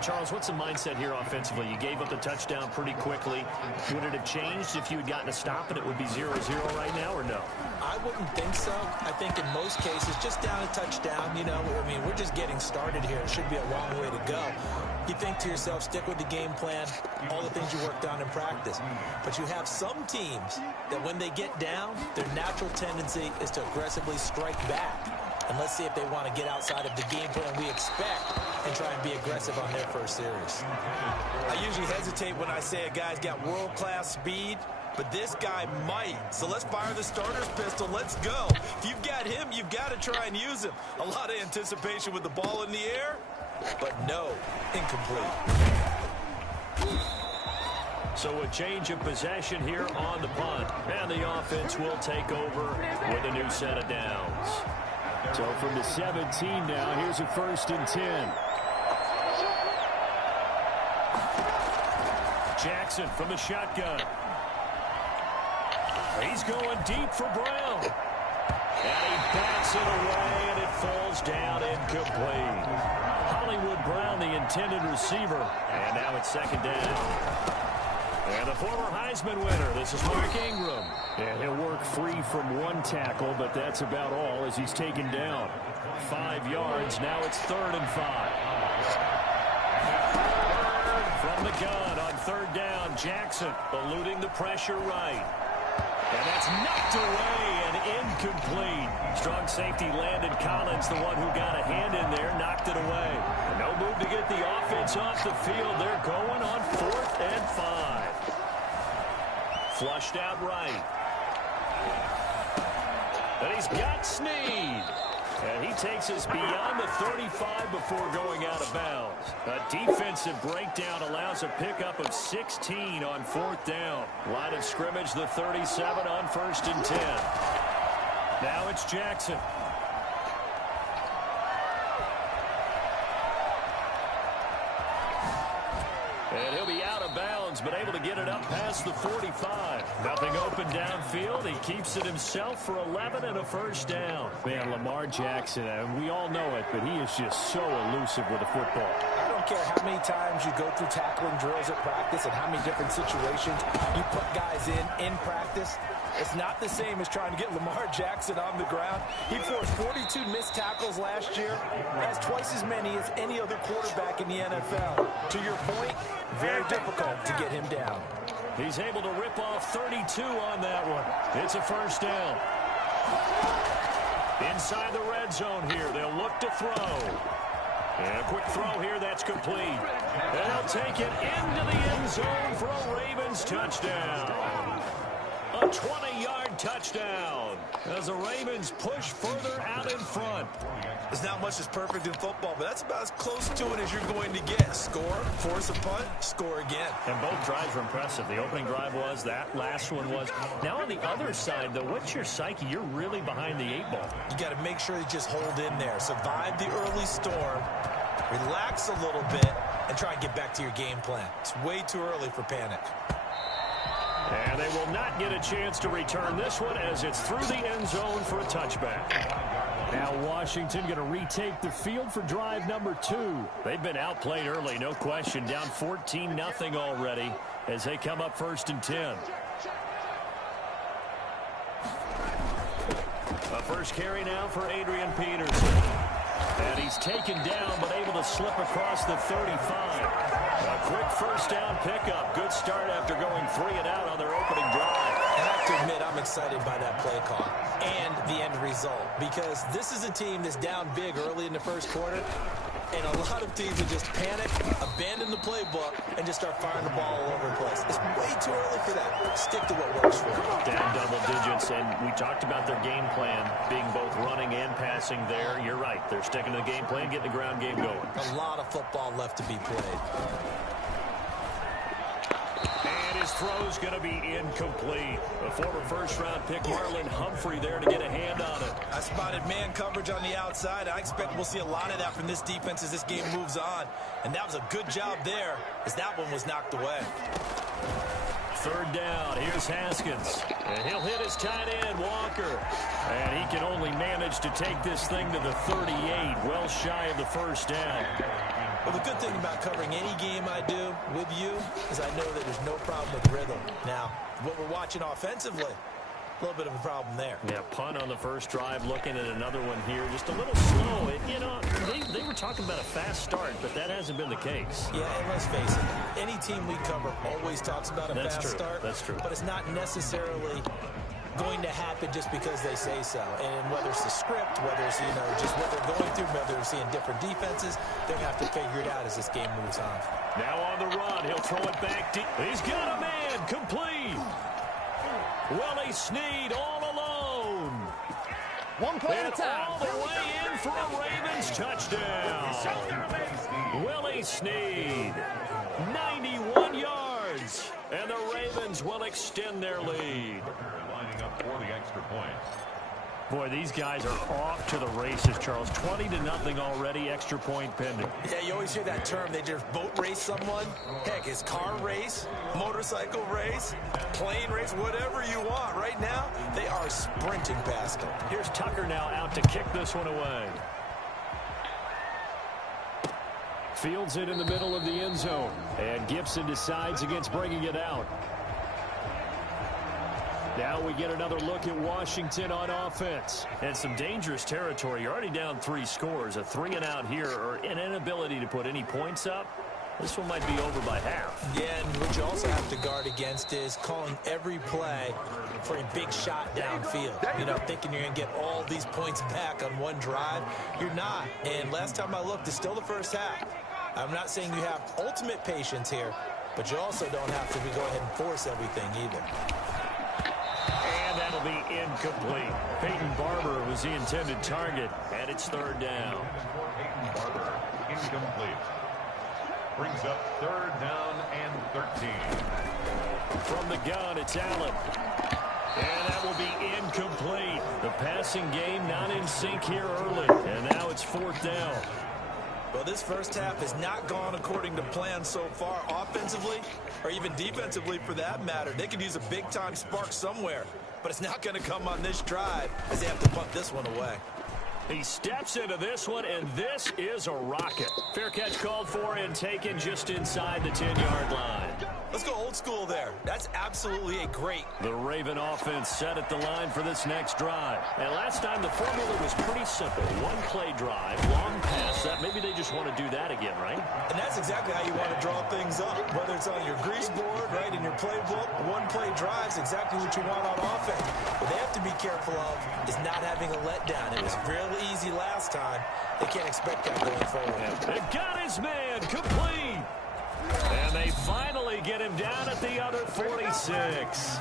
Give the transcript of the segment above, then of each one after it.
Charles, what's the mindset here offensively? You gave up the touchdown pretty quickly. Would it have changed if you had gotten a stop and it would be 0-0 right now, or no? I wouldn't think so. I think in most cases, just down a touchdown, you know, I mean, we're just getting started here. It should be a long way to go. You think to yourself, stick with the game plan, all the things you worked on in practice. But you have some teams that when they get down, their natural tendency is to aggressively strike back. And let's see if they want to get outside of the game plan we expect and try and be aggressive on their first series. I usually hesitate when I say a guy's got world-class speed, but this guy might. So let's fire the starter's pistol. Let's go. If you've got him, you've got to try and use him. A lot of anticipation with the ball in the air, but no, incomplete. So a change of possession here on the punt. And the offense will take over with a new set of downs. So from the 17 now, here's a 1st and 10. Jackson from the shotgun. He's going deep for Brown. And he bats it away, and it falls down incomplete. Hollywood Brown, the intended receiver. And now it's 2nd down. And the former Heisman winner, this is Mark Ingram. And he'll work free from one tackle, but that's about all as he's taken down. 5 yards, now it's 3rd and 5. From the gun on 3rd down, Jackson eluding the pressure right. And that's knocked away and incomplete. Strong safety Landon Collins, the one who got a hand in there, knocked it away. No move to get the offense off the field. They're going on 4th and 5. Flushed out right. And he's got Snead. And he takes us beyond the 35 before going out of bounds. A defensive breakdown allows a pickup of 16 on 4th down. Line of scrimmage, the 37 on 1st and 10. Now it's Jackson. And he'll be out of bounds, but able to get it up past the 45. Nothing open downfield. He keeps it himself for 11 and a 1st down. Man, Lamar Jackson, we all know it, but he is just so elusive with the football. I don't care how many times you go through tackling drills at practice and how many different situations you put guys in practice. It's not the same as trying to get Lamar Jackson on the ground. He forced 42 missed tackles last year. That's twice as many as any other quarterback in the NFL. To your point, very difficult to get him down. He's able to rip off 32 on that one. It's a 1st down. Inside the red zone here, they'll look to throw. And a quick throw here, that's complete. And they'll take it into the end zone for a Ravens touchdown. A 20-yard touchdown as the Ravens push further out in front. There's not much that's perfect in football, but that's about as close to it as you're going to get. Score, force a punt, score again. And both drives were impressive. The opening drive was, that last one was. Now on the other side, though, what's your psyche? You're really behind the 8 ball. You got to make sure you just hold in there. Survive the early storm, relax a little bit, and try and get back to your game plan. It's way too early for panic. And they will not get a chance to return this one as it's through the end zone for a touchback. Now Washington going to retake the field for drive number 2. They've been outplayed early, no question. Down 14-0 already as they come up 1st and 10. A first carry now for Adrian Peterson. And he's taken down but able to slip across the 35. A quick 1st down pickup. Good start after going 3 and out on their opening drive. I have to admit, I'm excited by that play call and the end result, because this is a team that's down big early in the 1st quarter, and a lot of teams will just panic, abandon the playbook, and just start firing the ball all over the place. It's way too early for that. Stick to what works for you. Down double digits, and we talked about their game plan being both running and passing there. You're right. They're sticking to the game plan, getting the ground game going. A lot of football left to be played. And his throw's going to be incomplete. The former 1st-round pick, Marlon Humphrey, there to get a hand on it. I spotted man coverage on the outside. I expect we'll see a lot of that from this defense as this game moves on. And that was a good job there as that one was knocked away. 3rd down. Here's Haskins. And he'll hit his tight end, Walker. And he can only manage to take this thing to the 38, well shy of the 1st down. Well, the good thing about covering any game I do with you is I know that there's no problem with rhythm. Now, what we're watching offensively, a little bit of a problem there. Yeah, punt on the first drive, looking at another one here. Just a little slow. You know, they were talking about a fast start, but that hasn't been the case. Yeah, and let's face it, any team we cover always talks about a fast start. That's true. But it's not necessarily going to happen just because they say so. And whether it's the script, whether it's, just what they're going through, whether they're seeing different defenses, they're going to have to figure it out as this game moves on. Now on the run, he'll throw it back deep. He's got a man, complete. Willie Snead all alone. One play at a time. All the way in for a Ravens touchdown. Willie Snead, 91 yards. And the Ravens will extend their lead. Lining up for the extra point. Boy, these guys are off to the races, Charles. 20-0 already, extra point pending. Yeah, you always hear that term. They just boat race someone. Heck, it's car race, motorcycle race, plane race, whatever you want. Right now, they are sprinting past them. Here's Tucker now out to kick this one away. Fields it in the middle of the end zone. And Gibson decides against bringing it out. Now we get another look at Washington on offense. And some dangerous territory. You're already down 3 scores. A 3-and-out here, or an inability to put any points up. This one might be over by half. Yeah, and what you also have to guard against is calling every play for a big shot downfield. Thinking you're going to get all these points back on one drive. You're not. And last time I looked, it's still the first half. I'm not saying you have ultimate patience here, but you also don't have to go ahead and force everything either. And that'll be incomplete. Peyton Barber was the intended target, and it's third down. Peyton Barber, incomplete. Brings up third down and 13. From the gun, it's Allen. And that will be incomplete. The passing game not in sync here early. And now it's fourth down. Well, this first half has not gone according to plan so far offensively or even defensively for that matter. They could use a big-time spark somewhere, but it's not going to come on this drive as they have to punt this one away. He steps into this one, and this is a rocket. Fair catch called for and taken just inside the 10-yard line. Let's go old school there. That's absolutely a great. The Raven offense set at the line for this next drive. And last time the formula was pretty simple. One-play drive, long pass up. Maybe they just want to do that again, right? And that's exactly how you want to draw things up. Whether it's on your grease board, right, in your playbook, one-play drives exactly what you want on offense. What they have to be careful of is not having a letdown. It was real easy last time. They can't expect that going forward. They've got his man complete. And they finally get him down at the other 46.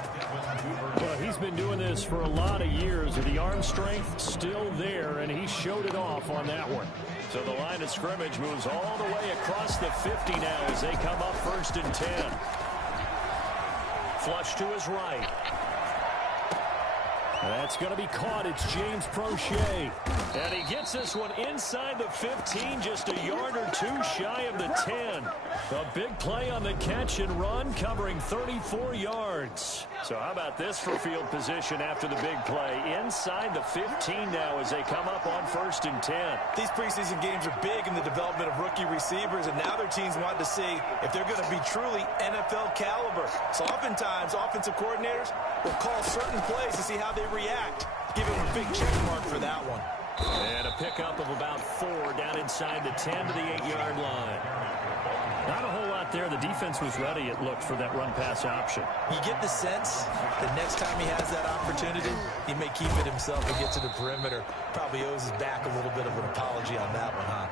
Well, he's been doing this for a lot of years. The arm strength still there, and he showed it off on that one. So the line of scrimmage moves all the way across the 50 now as they come up 1st and 10. Flush to his right. That's going to be caught. It's James Prochet. And he gets this one inside the 15, just a yard or two shy of the 10. A big play on the catch and run, covering 34 yards. So how about this for field position after the big play? Inside the 15 now as they come up on 1st and 10. These preseason games are big in the development of rookie receivers, and now their teams want to see if they're going to be truly NFL caliber. So oftentimes, offensive coordinators will call certain plays to see how they react. Give them a big check mark for that one. And a pickup of about 4 down inside the 10 to the 8-yard line. Not a whole lot there. The defense was ready, it looked, for that run-pass option. You get the sense that next time he has that opportunity, he may keep it himself and get to the perimeter. Probably owes his back a little bit of an apology on that one, huh?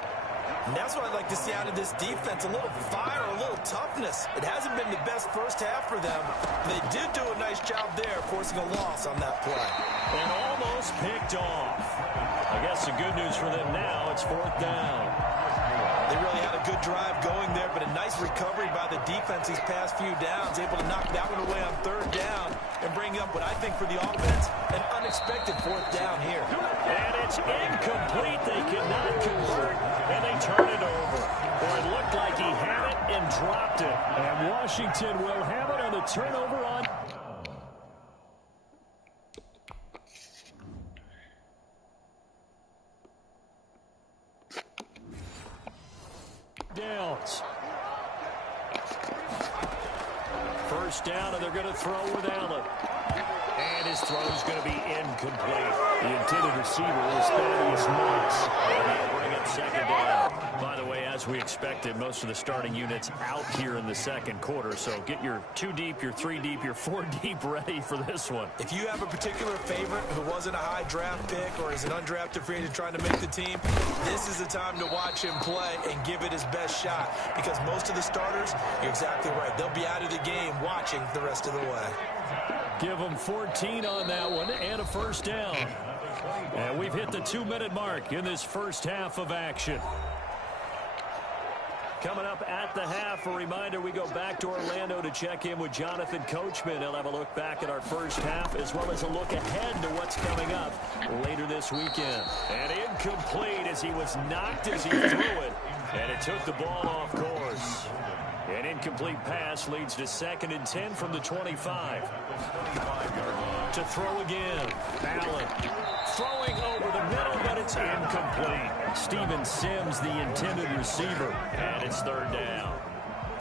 And that's what I'd like to see out of this defense, a little fire, a little toughness. It hasn't been the best first half for them. They did do a nice job there, forcing a loss on that play. And almost picked off. I guess the good news for them now, it's 4th down. They really had a good drive going there, but a nice recovery by the defense these past few downs, able to knock that one away on 3rd down and bring up what I think for the offense, an unexpected 4th down here. And it's incomplete. They could not convert, and they turn it over. Boy, it looked like he had it and dropped it. And Washington will have it on the turnover on. Downs. First down, and they're going to throw with Allen. And his throw is going to be incomplete. The intended receiver is Thaddeus Moss. And they'll bring up second down. By the way, as we expected, most of the starting units out here in the second quarter. So get your 2 deep, your 3 deep, your 4 deep ready for this one. If you have a particular favorite who wasn't a high draft pick or is an undrafted free agent trying to make the team, this is the time to watch him play and give it his best shot. Because most of the starters, you're exactly right, they'll be out of the game watching the rest of the way. Give them 14 on that one and a first down. And we've hit the 2-minute mark in this first half of action. Coming up at the half, a reminder, we go back to Orlando to check in with Jonathan Coachman. He'll have a look back at our first half as well as a look ahead to what's coming up later this weekend. And incomplete as he was knocked as he threw it. And it took the ball off course. An incomplete pass leads to 2nd and 10 from the 25. To throw again. Allen throwing over the middle, but it's incomplete. Steven Sims, the intended receiver, and it's 3rd down.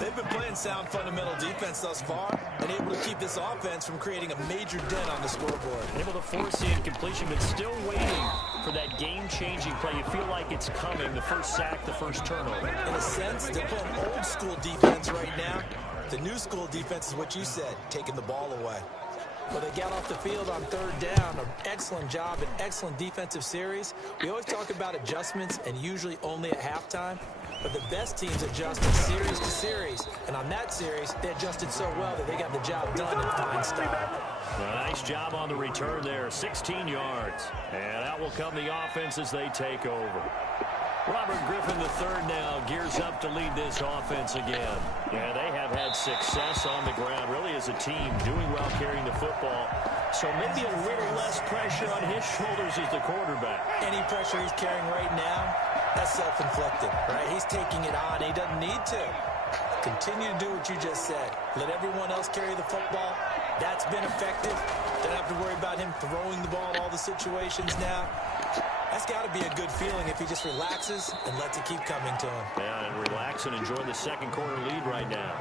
They've been playing sound fundamental defense thus far and able to keep this offense from creating a major dent on the scoreboard. Able to force the incompletion, but still waiting for that game-changing play. You feel like it's coming, the first sack, the first turnover. In a sense, they're playing old-school defense right now. The new-school defense is what you said, taking the ball away. Well, they got off the field on 3rd down. An excellent job, an excellent defensive series. We always talk about adjustments and usually only at halftime. But the best teams adjust from series to series. And on that series, they adjusted so well that they got the job done in fine style. A nice job on the return there, 16 yards. And out will come the offense as they take over. Robert Griffin III now gears up to lead this offense again. Yeah, they have had success on the ground, really as a team, doing well carrying the football. So maybe a little less pressure on his shoulders as the quarterback. Any pressure he's carrying right now, that's self-inflicted, right? He's taking it on. He doesn't need to. Continue to do what you just said. Let everyone else carry the football. That's been effective. Don't have to worry about him throwing the ball in all the situations now. That's got to be a good feeling if he just relaxes and lets it keep coming to him. Yeah, and relax and enjoy the second quarter lead right now.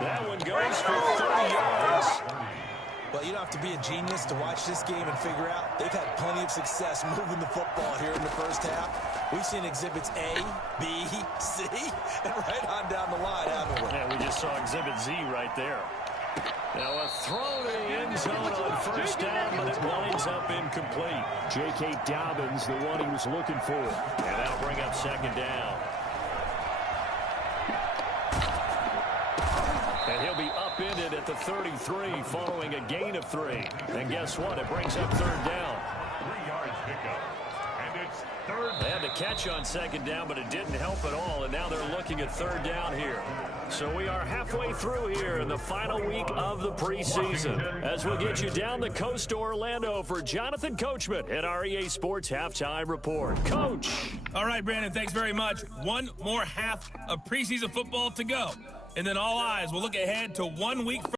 That one goes for 30 yards. Well, you don't have to be a genius to watch this game and figure out they've had plenty of success moving the football here in the first half. We've seen exhibits A, B, C, and right on down the line, haven't we? Yeah, we just saw exhibit Z right there. Now a throw to the end zone on first down, but it winds up incomplete. J.K. Dobbins, the one he was looking for. And that'll bring up second down. And he'll be upended at the 33 following a gain of 3. And guess what? It brings up 3rd down. 3 yards pickup. And it's 3rd. They had the catch on second down, but it didn't help at all. And now they're looking at 3rd down here. So we are halfway through here in the final week of the preseason. As we'll get you down the coast to Orlando for Jonathan Coachman at our EA Sports Halftime Report. Coach. All right, Brandon, thanks very much. One more half of preseason football to go. And then all eyes will look ahead to 1 week from